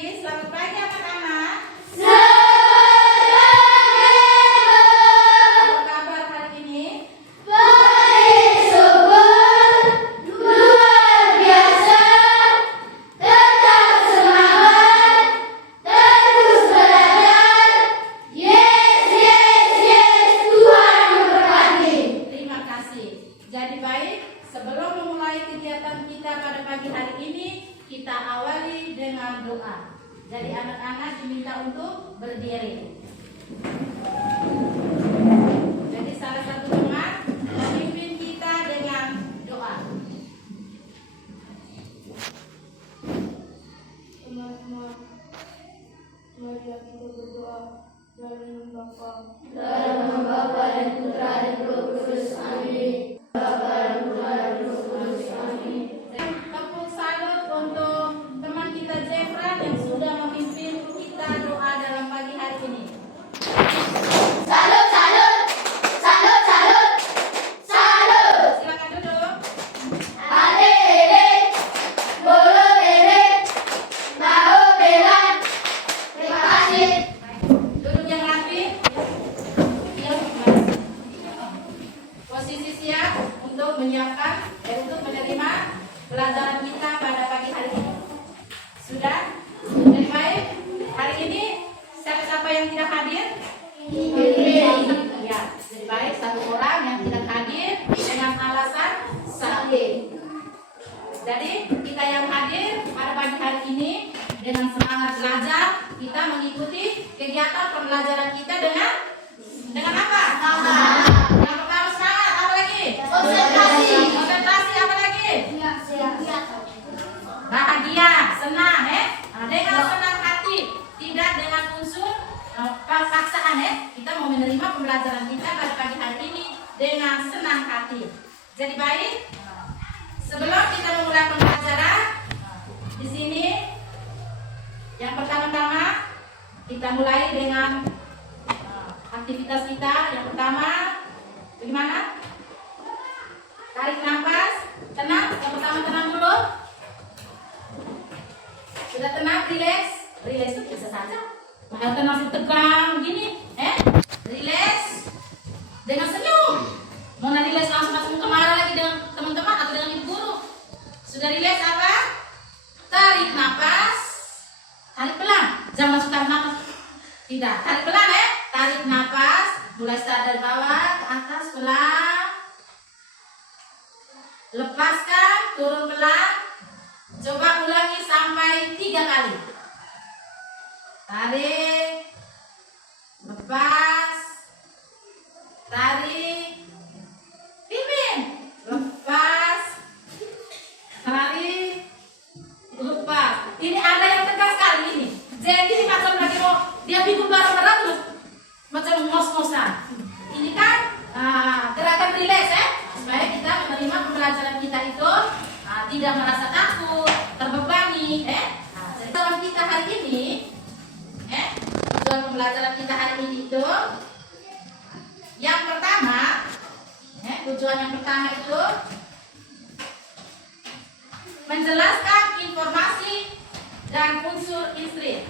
pagi, selamat pagi anak-anak. Apa kabar hari ini? Baik, syukur, luar biasa, tetap semangat, terus belajar. Yes, yes, yes, Tuhan memberkati. Terima kasih. Jadi baik, sebelum memulai kegiatan kita pada pagi hari ini, kita awali dengan doa. Jadi anak-anak diminta untuk berdiri. Jadi salah satu teman memimpin kita dengan doa. Teman-teman, mari kita berdoa dalam nama Bapa Dalam nama Bapa dan Putra dan Roh Kudus. Amin. Bapa dan Putra dan Roh Kudus. Amin. Tepuk salut untuk teman kita Jefran yang sudah memimpin kita doa dalam pagi hari ini. Salut, salut, salut, salut, salut. Silakan duduk. Ade, ede, bolo, ede, mau belan. Terima kasih. Duduk yang rapi. Ya, posisi siap untuk menyiapkan untuk menerima pelajaran kita pada pagi hari ini. Sudah? Jadi baik. Hari ini siapa-siapa yang tidak hadir? Ya, jadi baik satu orang yang tidak hadir dengan alasan sakit. Jadi kita yang hadir pada pagi hari ini dengan semangat belajar, kita mengikuti kegiatan pembelajaran kita dengan apa? Yang pertama semangat, apa lagi? Konsentrasi. Konsentrasi, apa lagi? Bahagia, senang, dengan senang hati, tidak dengan unsur paksaan, Kita mau menerima pembelajaran kita pada pagi hari ini dengan senang hati. Jadi baik, sebelum kita memulai pembelajaran, di sini yang pertama-tama kita mulai dengan aktivitas kita. Yang pertama, bagaimana? Tarik nafas, tenang. Yang pertama tenang dulu. Sudah tenang, rileks. Rileks itu bisa saja. Mahal tenang tegang gini, rileks dengan senyum. Mau rileks langsung kemana lagi dengan teman-teman atau dengan ibu guru? Sudah rileks apa? Tarik nafas, tarik pelan. Jangan langsung tarik nafas. Tidak, tarik pelan Tarik nafas, mulai start dari bawah ke atas pelan. Lepaskan, turun pelan. Coba ulangi sampai 3 kali. Tarik, lepas, tarik, pimpin, lepas, tarik, lepas. Ini ada yang tegas sekali ini. Jadi macam lagi mau dia pikul barang-barang terus macam ngos-ngosan. Ini kan gerakan rileks supaya kita menerima pembelajaran kita itu tidak merasa takut, terbebani. Jadi dalam kita hari ini, dalam pembelajaran kita hari ini itu, yang pertama, tujuan yang pertama itu menjelaskan informasi dan unsur instri.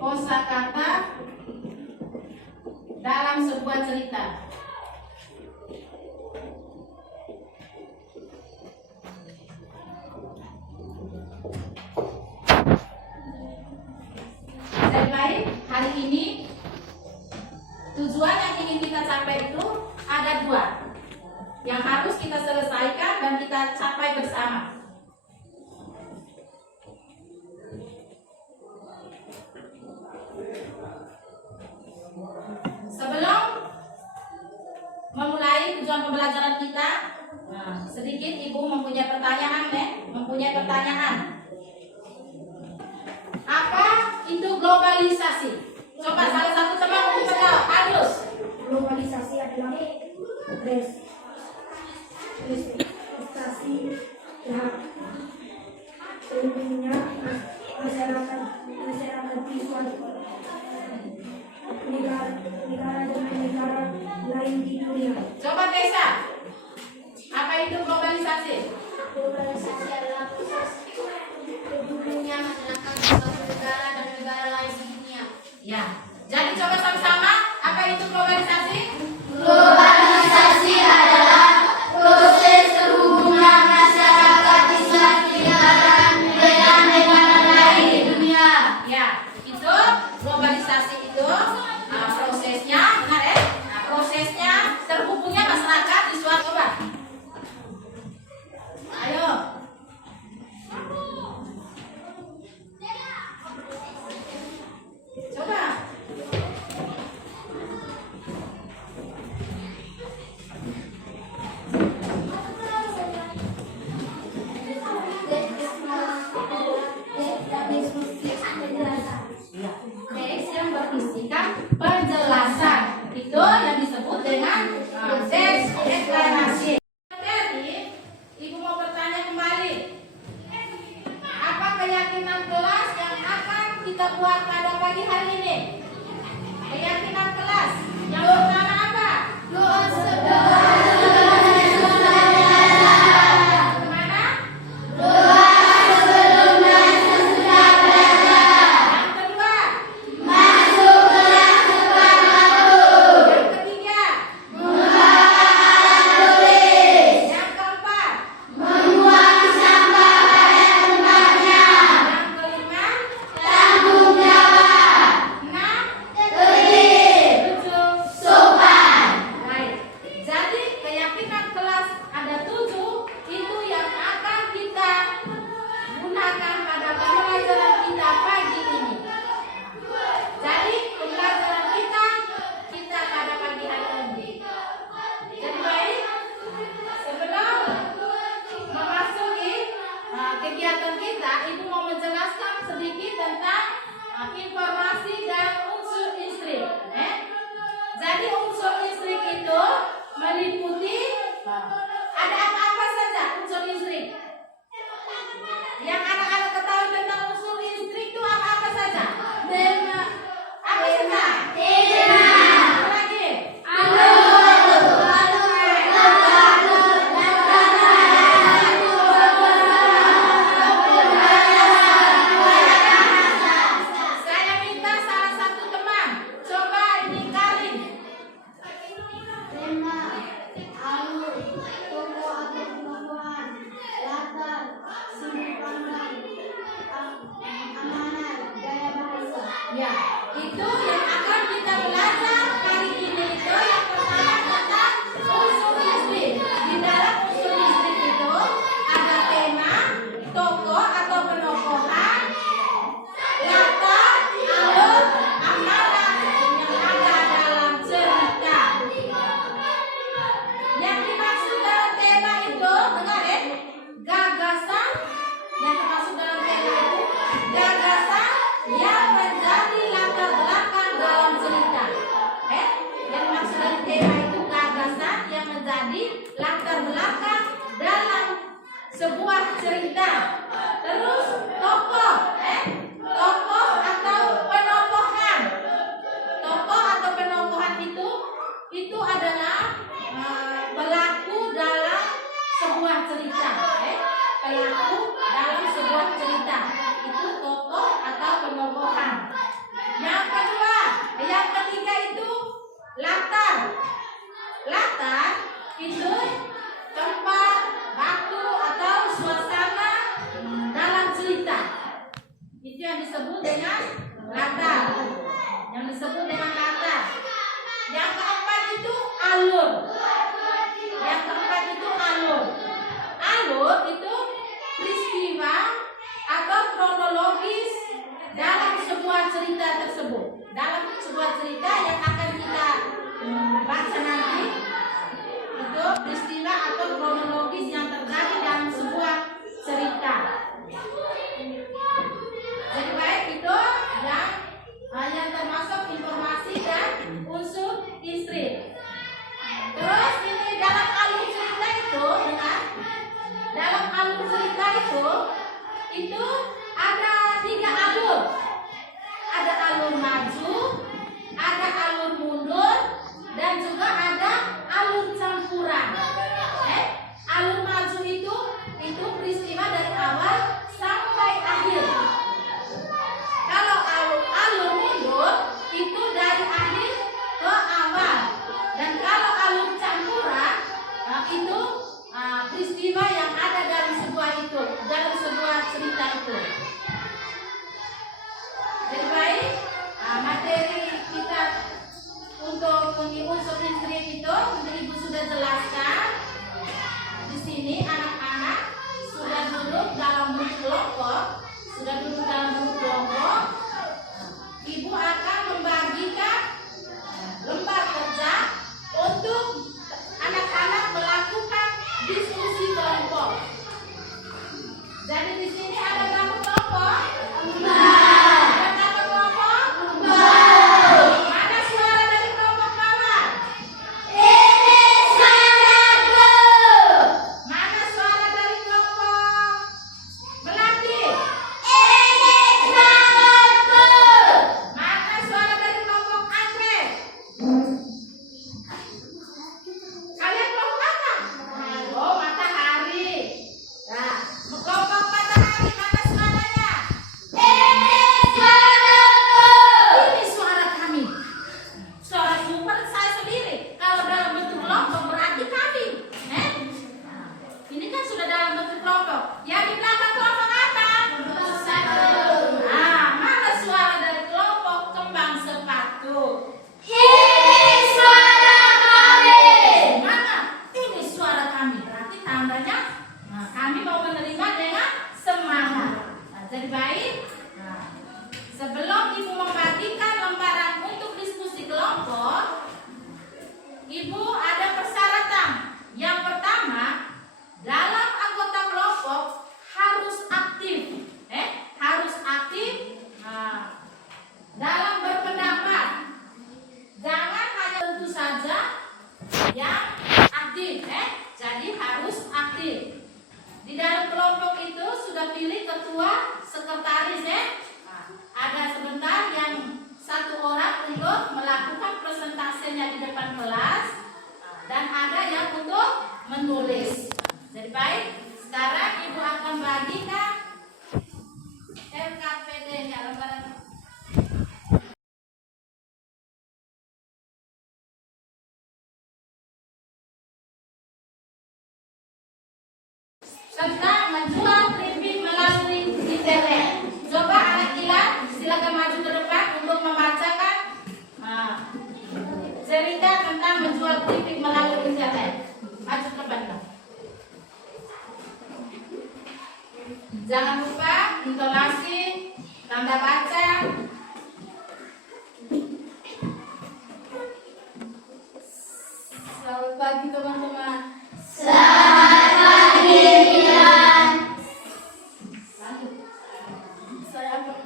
Kosakata dalam sebuah cerita. Jadi baik, hari ini tujuan yang ingin kita capai itu ada 2 yang harus kita selesaikan dan kita capai bersama. Sebelum memulai tujuan pembelajaran kita, sedikit ibu mempunyai pertanyaan, Apa itu globalisasi? Coba salah satu teman untuk menjawab. Agus. Globalisasi adalah prestasi terhadap tumbuhnya masyarakat terhubungnya masyarakat suatu negara dan negara lain di dunia. Ya. Jadi coba sama-sama, apa itu globalisasi? Globalisasi adalah proses terhubungnya masyarakat di suatu negara dengan negara lain di dunia. Ya, itu globalisasi itu prosesnya, benar ya? Nah, prosesnya terhubungnya masyarakat di suatu coba. Ayo. Coba. Teks yang berisikan penjelasan itu yang disebut dengan teks deklarasi. Jadi, Ibu mau bertanya kembali, apa keyakinan kelas yang akan kita buat pada pagi hari ini? Keyakinan kelas yang pertama apa? Doa Kemana? sebelum dan sesudah belajar. Yang kedua, Masuk kelas tepat waktu. yang ketiga, Membawa tulis. yang keempat, Membuang sampah pada tempatnya. yang kelima, Tanggung jawab. enam, Tertib. tujuh. Sopan. Baik. Jadi keyakinan kelas ada 7 itu yang akan kita gunakan pada pembelajaran kita pagi ini. Jadi pembelajaran kita pada pagi hari ini. Jadi baik, sebelum memasuki kegiatan kita, Ibu mau menjelaskan sedikit tentang informasi dan unsur listrik. Jadi unsur listrik itu meliputi ada apa-apa saja unsur listrik. Yang anak-anak ketahui tentang unsur listrik itu apa-apa saja. Apa saja? Apa lagi? Saya minta salah satu teman coba ini Karin. Tema, alur, toko atau pelabuhan, latar, sudut pandang, amanat, gaya bahasa. Ya, itu yang akan kita belajar hari ini itu yang pertama tentang unsur listrik. Di dalam unsur listrik itu ada tema, tokoh atau penokohan, latar, alur, amanat yang ada dalam cerita. Yang dimaksud dalam tema itu, dengar ya, gagasan yang termasuk dalam tema itu gagasan yang menjadi latar belakang dalam cerita. Yang dimaksud dalam tema itu gagasan yang menjadi latar belakang dalam sebuah cerita. Terus tokoh, tokoh atau penokohan. Tokoh atau penokohan itu adalah pelaku dalam sebuah cerita. Pelaku dalam sebuah cerita itu tokoh atau penokohan. Yang kedua, yang ketiga itu latar. Latar itu tempat, waktu atau suasana dalam cerita. Itu yang disebut dengan latar. Yang disebut dengan latar. Yang keempat itu alur. Yang keempat itu alur. Alur itu peristiwa atau kronologis dalam sebuah cerita tersebut. Dalam sebuah cerita yang akan kita baca nanti, itu peristiwa atau kronologis yang terjadi dalam sebuah cerita. Jadi baik itu yang termasuk informasi dan unsur listrik. Terus ini dalam alur cerita itu, dalam alur cerita itu ada 3 alur. Ada alur maju, ada alur mundur, dan juga ada alur campuran. Alur maju itu peristiwa dari awal sampai akhir.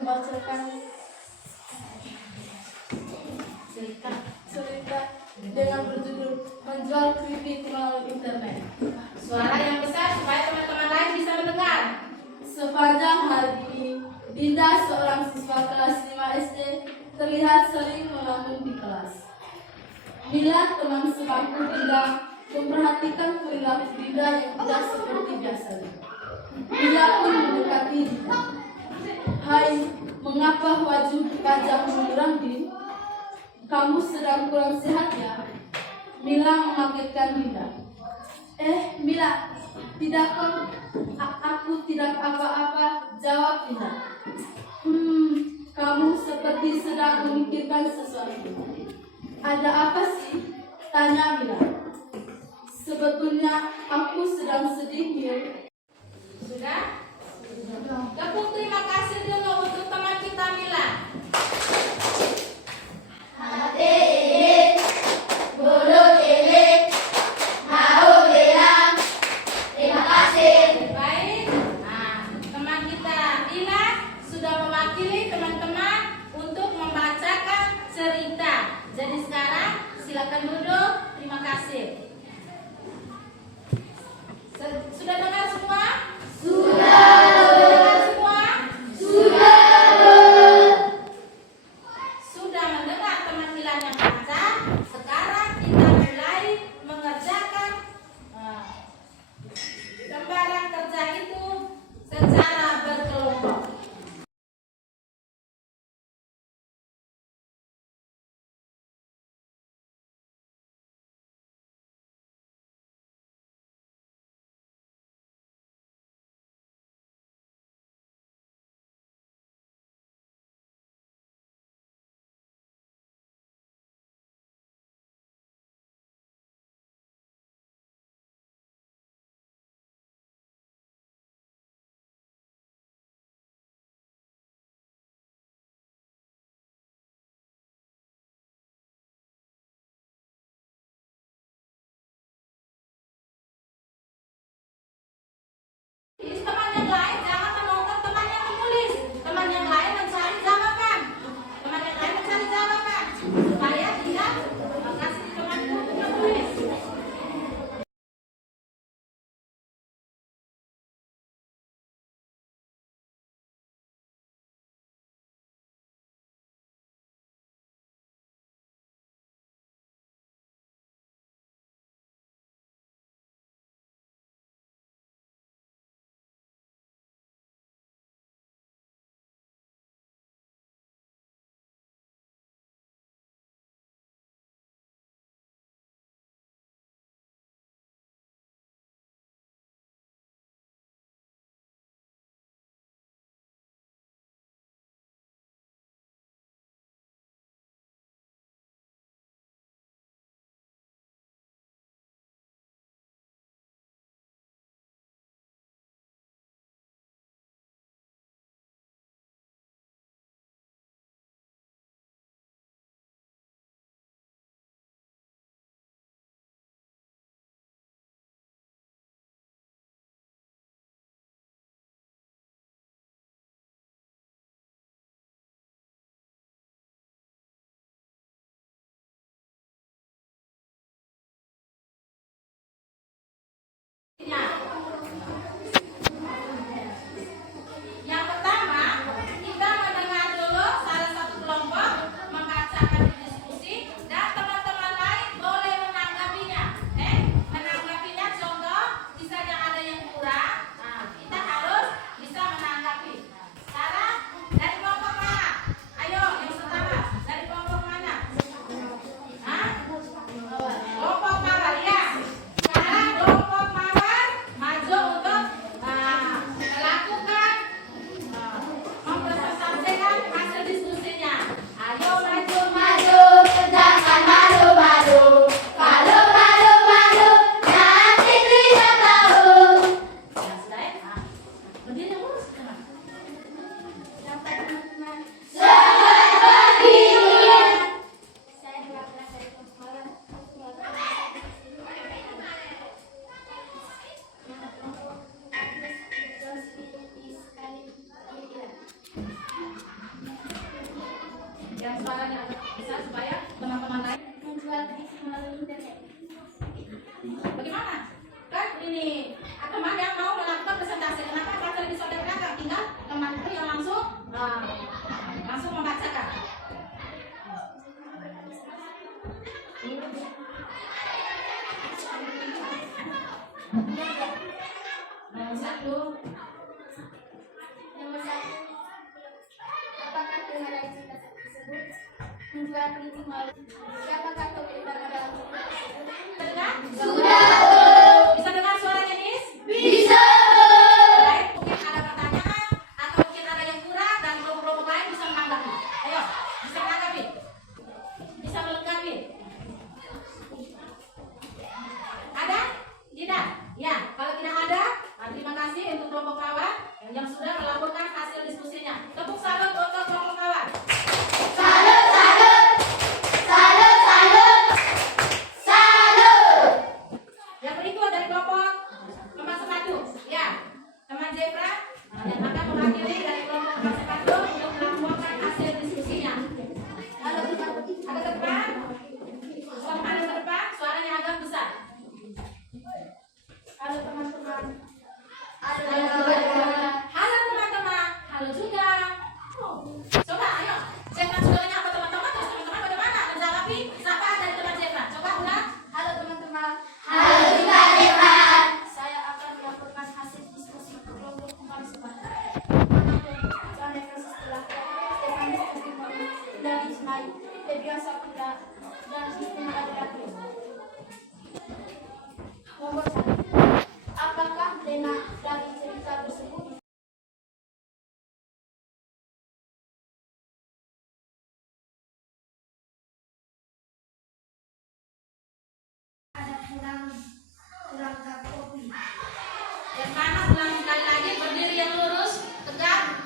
membacakan cerita dengan berjudul menjual keripik melalui internet. Suara yang besar supaya teman-teman lain bisa mendengar. Sepanjang hari, Dinda, seorang siswa kelas 5 SD, terlihat sering melamun di kelas. Bila teman sebangku Dinda memperhatikan perilaku Dinda yang tidak seperti biasanya. Bila pun mendekati Dinda. Hai, mengapa wajahmu memerang, Din? Kamu sedang kurang sehat ya? Mila mengagetkan Dinda. Mila, tidak aku tidak apa-apa, jawab Dinda. Kamu seperti sedang memikirkan sesuatu. Ada apa sih? Tanya Mila. Sebetulnya aku sedang sedih, Mil. Sudah? Tepuk terima kasih dulu untuk teman kita Mila. Hati ini, bulu ini, mau bilang terima kasih. Baik. Nah, teman kita Mila sudah mewakili teman-teman untuk membacakan cerita. Jadi sekarang silakan duduk. Terima kasih. Sudah dengar semua? Dengar semua? Sudah mendengar teman Mila yang baca. Sekarang kita mulai mengerjakan lembaran kerja itu secara berkelompok. yang suaranya agak besar supaya teman-teman lain menjual TV melalui internet. bagaimana? Kan ini teman yang mau melakukan presentasi, kenapa baca di saudara? Tinggal teman itu yang langsung membacakan. Nomor satu. Nomor 1. Apakah dengan cerita tersebut menjual TV melalui siapakah tokoh utama dalam cerita tersebut? Terdengar? Sudah. Bisa dengar suaranya, Nis? Bisa. Baik, mungkin ada pertanyaan atau mungkin ada yang kurang dan kelompok-kelompok lain bisa menanggapi. Ayo, bisa menanggapi? Bisa melengkapi? Ada? Tidak? Ya, kalau tidak ada, terima kasih untuk kelompok kawan yang sudah melaporkan hasil diskusinya. Tepuk salut untuk kelompok kawan. Salut, salut. Salut, salut. Salut. Yang berikut dari kelompok nomor 1. Ya, teman Zebra yang akan mewakili dari kelompok nomor 1 untuk melaporkan hasil diskusinya. Ada ke depan? Ada ke depan, suaranya agak besar. Halo teman-teman. Halo teman-teman. Halo juga. Coba ayo. Zebra saudaranya apa teman-teman? Terus teman-teman bagaimana? Menjawab siapa dari teman Zebra? Coba ulang. Halo teman-teman. Halo juga Devan. Saya akan melaporkan hasil diskusi kelompok kembali sebentar. Dan Ismail, Febrian Saputra, dan Sistem Adilati. Nomor 1. Apakah tema dari cerita tersebut ada kurang kopi? Yang mana ulang sekali lagi berdiri yang lurus, tegak.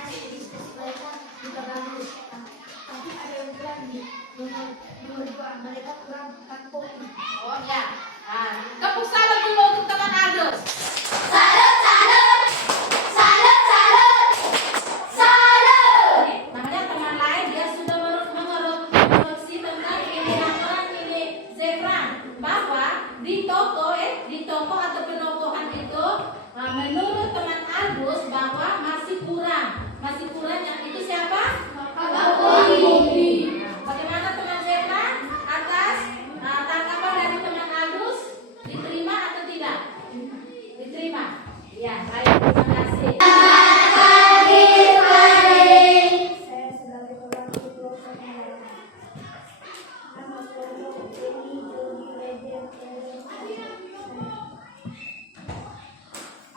Hasil diskusi mereka juga bagus, tapi ada yang kurang di nomor 2. Mereka kurang kopi. Oh ya. Tepuk salut dulu untuk teman Aldus. Salut, salut. Salut, salut. Salut. Namanya teman lain dia sudah mengoreksi tentang ini laporan ini Zebra bahwa di toko atau penokohan itu menurut teman Aldus bahwa masih kurang yang itu siapa? Kopi. Bagaimana teman Zebra atas tanggapan dari teman Aldus? Diterima atau tidak? Diterima. Ya, baik, terima kasih. Saya sebagai pelaku kelompok mereka. Nama kelompok ini Jody Legend.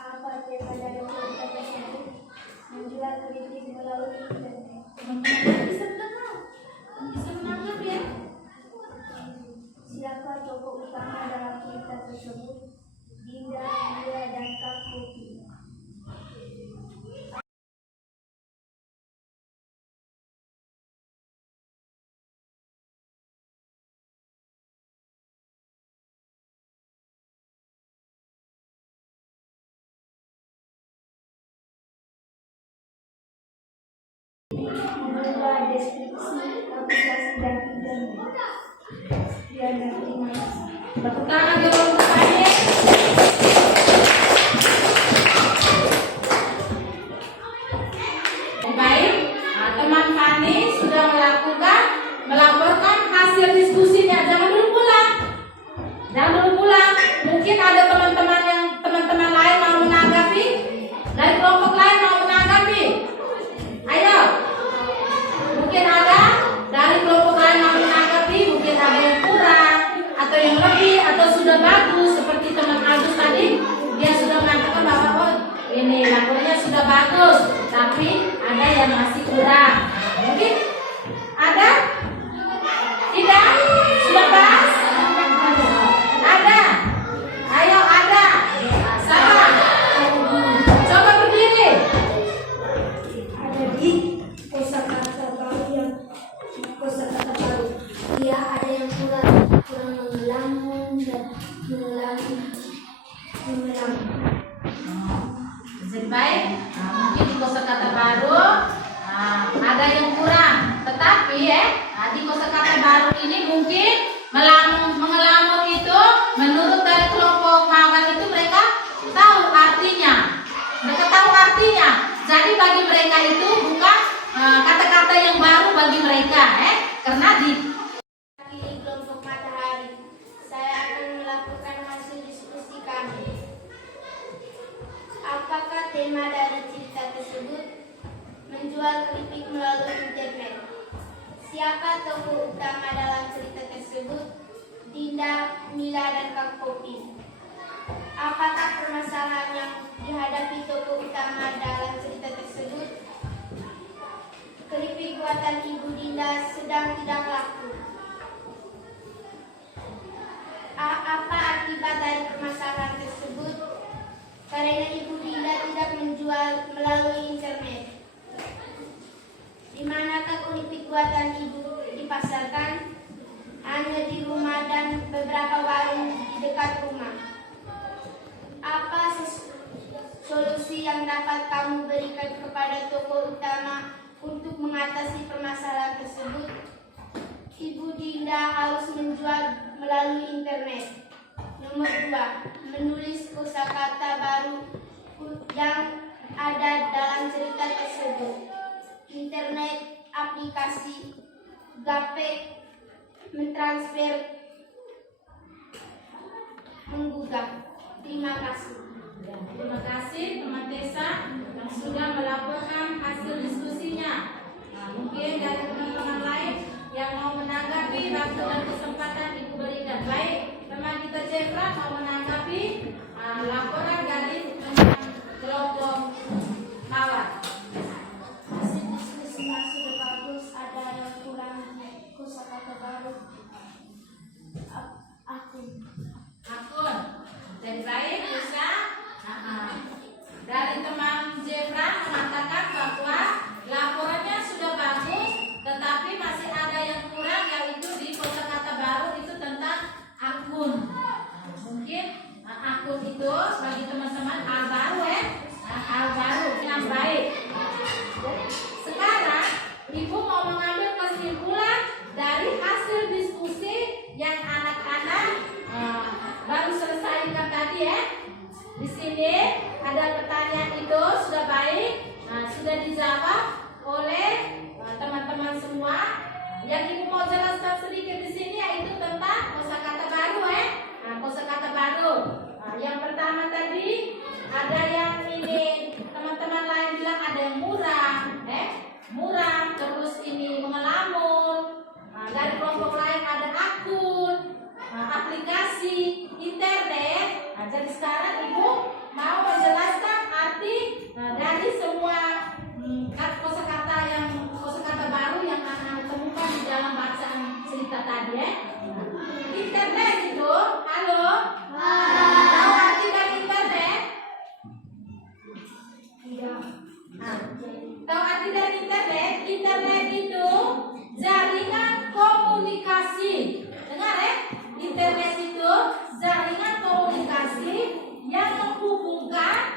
Apa tema dari cerita tersebut? Menjual kritik melalui internet. Teman-teman bisa mendengar, bisa menangkap ya. Siapa tokoh utama dalam cerita tersebut? Dinda, Dia, dan Kak Kopi. Mengenai deskripsi aplikasi dan internet. Dia terima kasih. Tepuk tangan dulu untuk Fani. Baik, teman Fani sudah melaporkan hasil diskusinya. Jangan dulu pulang. Mungkin ada teman-teman lain mau menanggapi, dari kelompok lain mau menanggapi. Ayo. Mungkin ada dari kelompok lain mau menanggapi, mungkin ada yang kurang atau yang lebih atau sudah bagus seperti teman Aldus tadi, dia sudah mengatakan bahwa oh ini laporannya sudah bagus, tapi ada yang masih kurang. Mungkin ada? Tidak? Sudah pas? Ada? Ayo ada. Sama. Coba berdiri. Ada di kosakata baru. Dia ada yang kurang mengelamun dan mengelam. Jadi baik. Mungkin di kosakata baru ada yang kurang. Tetap ya. Nah, di kosakata baru ini mungkin mengelamun itu menurut dari kelompok mawan itu mereka tahu artinya. Mereka tahu artinya. Jadi bagi mereka itu bukan kata-kata yang baru bagi mereka, karena di kelompok matahari. Saya akan melakukan hasil diskusi kami. Apakah tema dari cerita tersebut? Menjual keripik melalui internet. Siapa tokoh utama dalam cerita tersebut? Dinda, Mila, dan Kang Popi. Apakah permasalahan yang dihadapi tokoh utama dalam cerita tersebut? Keripik buatan Ibu Dinda sedang tidak laku. Apa akibat dari permasalahan tersebut? Karena Ibu Dinda tidak menjual melalui internet. Di manakah keripik buatan Ibu dipasarkan? Hanya di rumah dan beberapa warung di dekat rumah. Apa solusi yang dapat kamu berikan kepada tokoh utama untuk mengatasi permasalahan tersebut? Ibu Dinda harus menjual melalui internet. Nomor 2, menulis kosakata baru yang ada dalam cerita tersebut. Internet, aplikasi, gapek, mentransfer, menggugah. Terima kasih. Terima kasih teman Tessa yang sudah melaporkan hasil diskusinya. Nah, mungkin dari teman-teman lain yang mau menanggapi waktu dan kesempatan Ibu berikan. Baik, teman kita Jefra mau menanggapi laporan dari teman kelompok mawar. Hasil diskusinya sudah bagus, ada yang kurang kosakata baru. Akun. Jadi baik bisa. Dari teman Jefra mengatakan bahwa laporannya sudah bagus, tetapi masih ada yang kurang, yaitu di kosakata baru itu tentang akun. Mungkin akun itu bagi teman-teman hal baru hal baru yang baik. Sekarang Ibu mau mengambil kesimpulan dari hasil diskusi yang anak-anak baru selesaikan tadi Di sini ada pertanyaan itu sudah baik, sudah dijawab oleh teman-teman semua. Yang Ibu mau jelaskan sedikit di sini yaitu tentang kosakata baru kosakata baru. Yang pertama tadi ada yang ini teman-teman lain bilang ada yang muram, terus ini mengelamun. Dari kelompok lain ada akun, aplikasi, internet. Jadi sekarang Ibu mau menjelaskan arti dari semua kosakata baru yang akan temukan di dalam bacaan cerita tadi Internet itu, halo? Tahu arti dari internet? Tidak. Tahu arti dari internet? Internet itu jaringan komunikasi. Dengar Internet itu jaringan komunikasi yang menghubungkan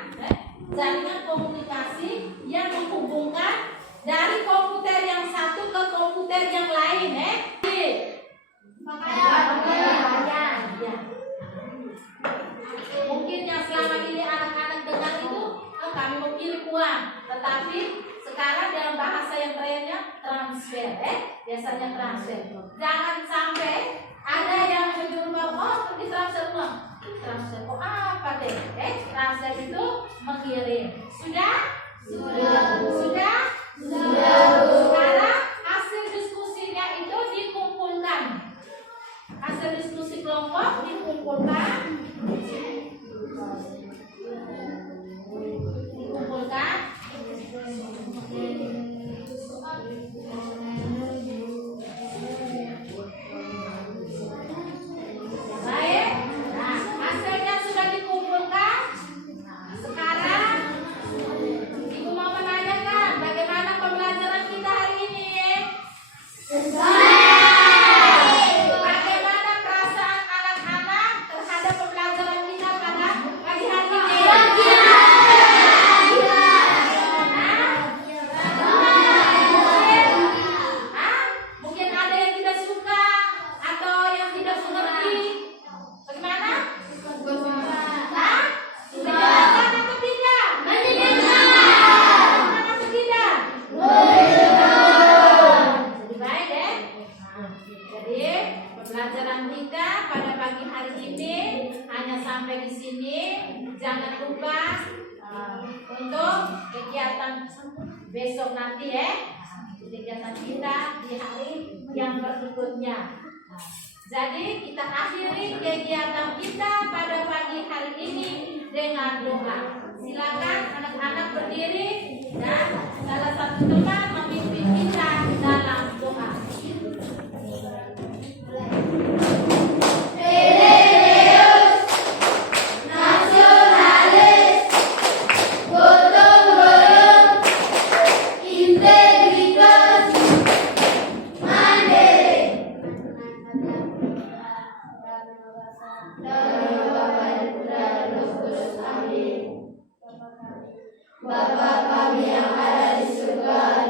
dari komputer yang satu ke komputer yang lain Mungkin yang selama ini anak-anak dengar itu kami mau kirim uang, tetapi sekarang dalam bahasa yang trennya transfer biasanya transfer. Jangan sampai ada yang menyuruh pergi transfer uang. Transfer apa transfer itu mengirim. Sudah. Sekarang hasil diskusinya itu dikumpulkan. Hasil diskusi kelompok dikumpulkan. Baik. Nah, hasilnya sudah dikumpulkan. Sekarang Ibu mau menanyakan bagaimana pembelajaran jangan lupa untuk kegiatan besok nanti ya. Kegiatan kita di hari yang berikutnya. Jadi kita akhiri kegiatan kita pada pagi hari ini dengan doa. Silakan anak-anak berdiri dan salah satu teman memimpin kita dalam doa. Bapa kami yang ada di surga,